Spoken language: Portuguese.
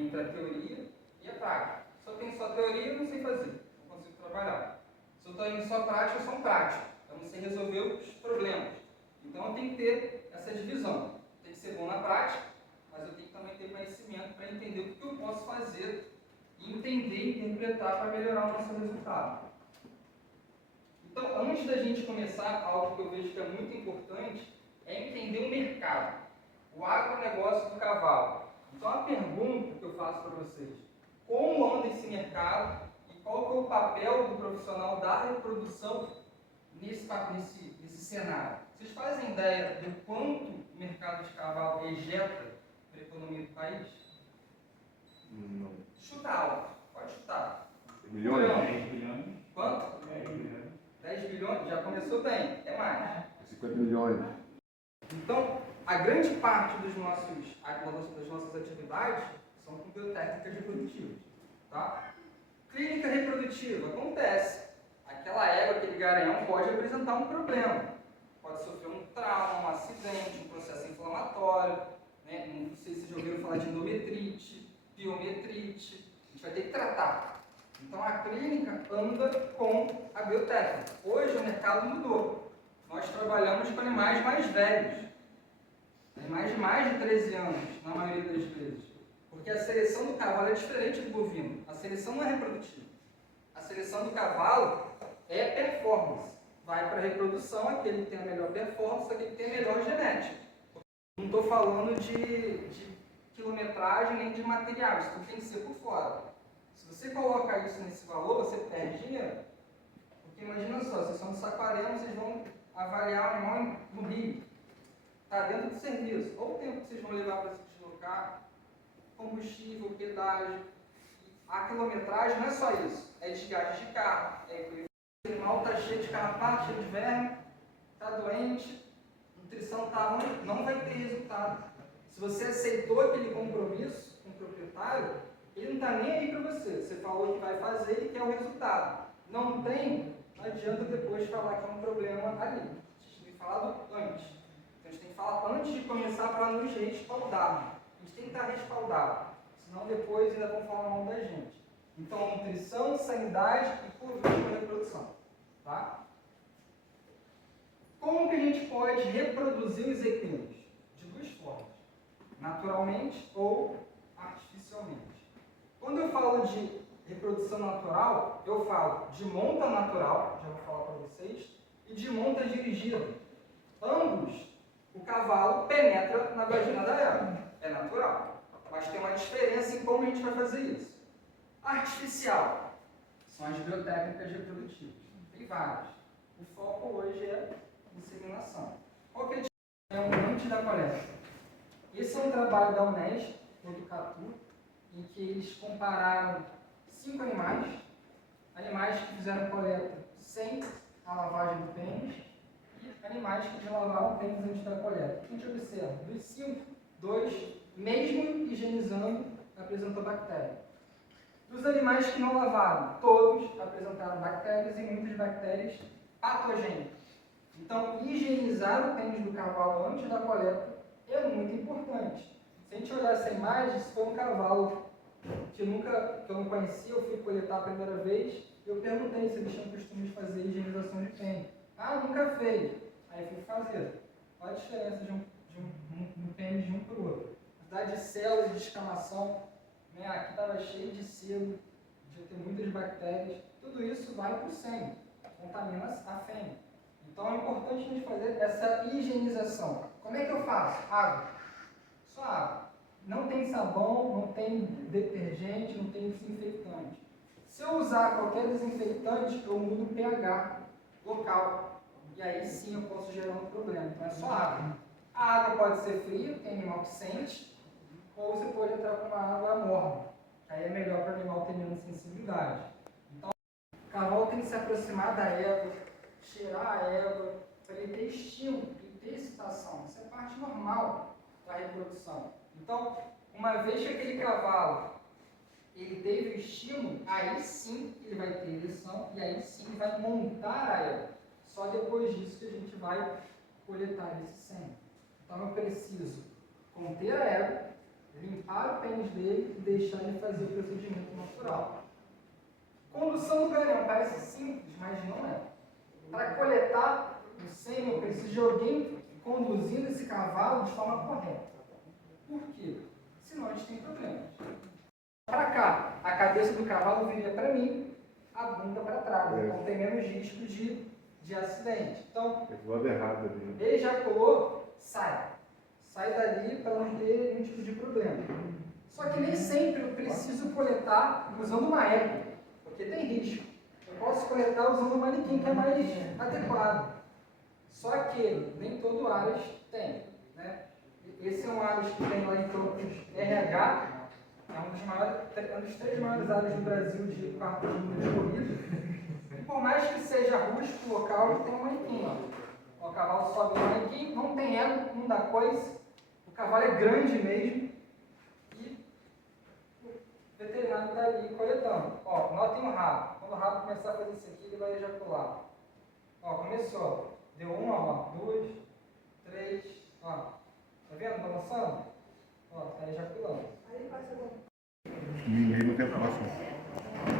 entre a teoria e a prática. Se eu tenho só teoria, eu não sei fazer, não consigo trabalhar. Se eu tenho só prática, eu sou um prático, eu não sei resolver os problemas. Então eu tenho que ter essa divisão. Tem que ser bom na prática, mas eu tenho que também ter conhecimento para entender o que eu posso fazer e entender e interpretar para melhorar o nosso resultado. Então, antes da gente começar, algo que eu vejo que é muito importante é entender o mercado, o agronegócio do cavalo. Então, a pergunta que eu faço para vocês: como anda esse mercado e qual que é o papel do profissional da reprodução nesse cenário? Vocês fazem ideia de quanto o mercado de cavalo ejeta para a economia do país? Não. Chuta alto, pode chutar. Milhões? 10 bilhões. Quanto? 10 bilhões. 10 bilhões? Já começou bem, é mais. 50 milhões. Então, a grande parte das nossas atividades são com biotécnicas reprodutivas. Tá? Clínica reprodutiva, acontece. Aquela égua, aquele garanhão pode apresentar um problema. Pode sofrer um trauma, um acidente, um processo inflamatório. Né? Não sei se vocês já ouviram falar de endometrite, piometrite. A gente vai ter que tratar. Então, a clínica anda com a biotécnica. Hoje o mercado mudou. Nós trabalhamos com animais mais velhos, animais de mais de 13 anos, na maioria das vezes. Porque a seleção do cavalo é diferente do bovino. A seleção não é reprodutiva. A seleção do cavalo é performance. Vai para a reprodução aquele que tem a melhor performance, aquele que tem a melhor genética. Não estou falando de quilometragem nem de material, isso tem que ser por fora. Se você coloca isso nesse valor, você perde dinheiro. Porque imagina só, vocês são do Saquarema, vocês vão avaliar o animal no Rio. Está dentro do serviço. Ou o tempo que vocês vão levar para se deslocar, combustível, pedágio. A quilometragem não é só isso. É desgaste de carro. O animal está cheio de carrapato, cheio de verme, está doente, nutrição está ruim, não vai ter resultado. Se você aceitou aquele compromisso com o proprietário, ele não está nem aí para você. Você falou que vai fazer e quer o resultado. Não tem, não adianta depois falar que é um problema ali. A gente tem que falar antes. Então a gente tem que falar antes de começar para nos respaldar. A gente tem que estar respaldado. Senão depois ainda vão falar mal da gente. Então, nutrição, sanidade e por último, reprodução. Tá? Como que a gente pode reproduzir os equinos? De duas formas. Naturalmente ou artificialmente. Quando eu falo de reprodução natural, eu falo de monta natural, já vou falar para vocês, e de monta dirigida. Ambos, o cavalo penetra na vagina da égua. É natural. Mas tem uma diferença em como a gente vai fazer isso. Artificial são as biotécnicas reprodutivas. Tem várias. O foco hoje é inseminação. Qual que é a diferença? É um antes da coleta. Esse é um trabalho da Unesp, do Educatu, em que eles compararam 5 animais que fizeram coleta sem a lavagem do pênis e animais que já lavaram o pênis antes da coleta. A gente observa, dos 5, 2, mesmo higienizando, apresentou bactéria. Dos animais que não lavaram, todos apresentaram bactérias e muitas bactérias patogênicas. Então, higienizar o pênis do cavalo antes da coleta é muito importante. Se a gente olhar essa imagem, se for um cavalo que eu não conhecia, eu fui coletar a primeira vez, eu perguntei se eles tinham costume de fazer higienização de pênis. Ah, nunca fez. Aí fui fazer. Qual a diferença de um pênis de um para o outro? A quantidade de células de escamação, né? Aqui estava cheio de sebo, de ter muitas bactérias. Tudo isso vai para o sêmen, contamina a fêmea. Então é importante a gente fazer essa higienização. Como é que eu faço? Água. Só água. Não tem sabão, não tem detergente, não tem desinfetante. Se eu usar qualquer desinfetante, eu mudo o pH local. E aí sim eu posso gerar um problema. Então é só água. A água pode ser fria, tem animal que sente, ou você pode entrar com uma água morna. Aí é melhor para o animal ter menos sensibilidade. Então, o cavalo tem que se aproximar da égua, cheirar a égua, para ele ter estímulo, ele ter excitação. Isso é parte normal da reprodução. Então, uma vez que aquele cavalo ele teve o estímulo, aí sim ele vai ter ereção e aí sim ele vai montar a égua. Só depois disso que a gente vai coletar esse sêmen. Então eu preciso conter a égua, limpar ar o pênis dele e deixar ele fazer o procedimento natural. Condução do garanhão parece simples, mas não é. Para coletar o sêmen, eu preciso de alguém conduzindo esse cavalo de forma correta. Por quê? Senão a gente tem problemas. Para cá, a cabeça do cavalo viria para mim, a bunda para trás. Então tem menos risco de acidente. Então, Lado errado ali. ejaculou, sai. Sai dali para não ter nenhum tipo de problema. Só que nem sempre eu preciso coletar usando uma égua, porque tem risco. Eu posso coletar usando um manequim que é mais adequado. Só que nem todo Aras tem. Né? Esse é um Aras que tem lá em Campos RH, é um dos 3 maiores Aras do Brasil de quarto de número de corrida. E por mais que seja rústico o local, tem um manequim. Ó. O cavalo sobe no manequim, não tem ego, não dá coisa. O cavalo é grande mesmo. E o veterinário está ali coletando. Ó, notem o rabo. Quando o rabo começar a fazer isso aqui, ele vai ejacular. Ó, começou. Deu uma, ó, 2, 3, ó. Tá vendo? Balançando? Ó, tá ejaculando. Ninguém não tem próximo.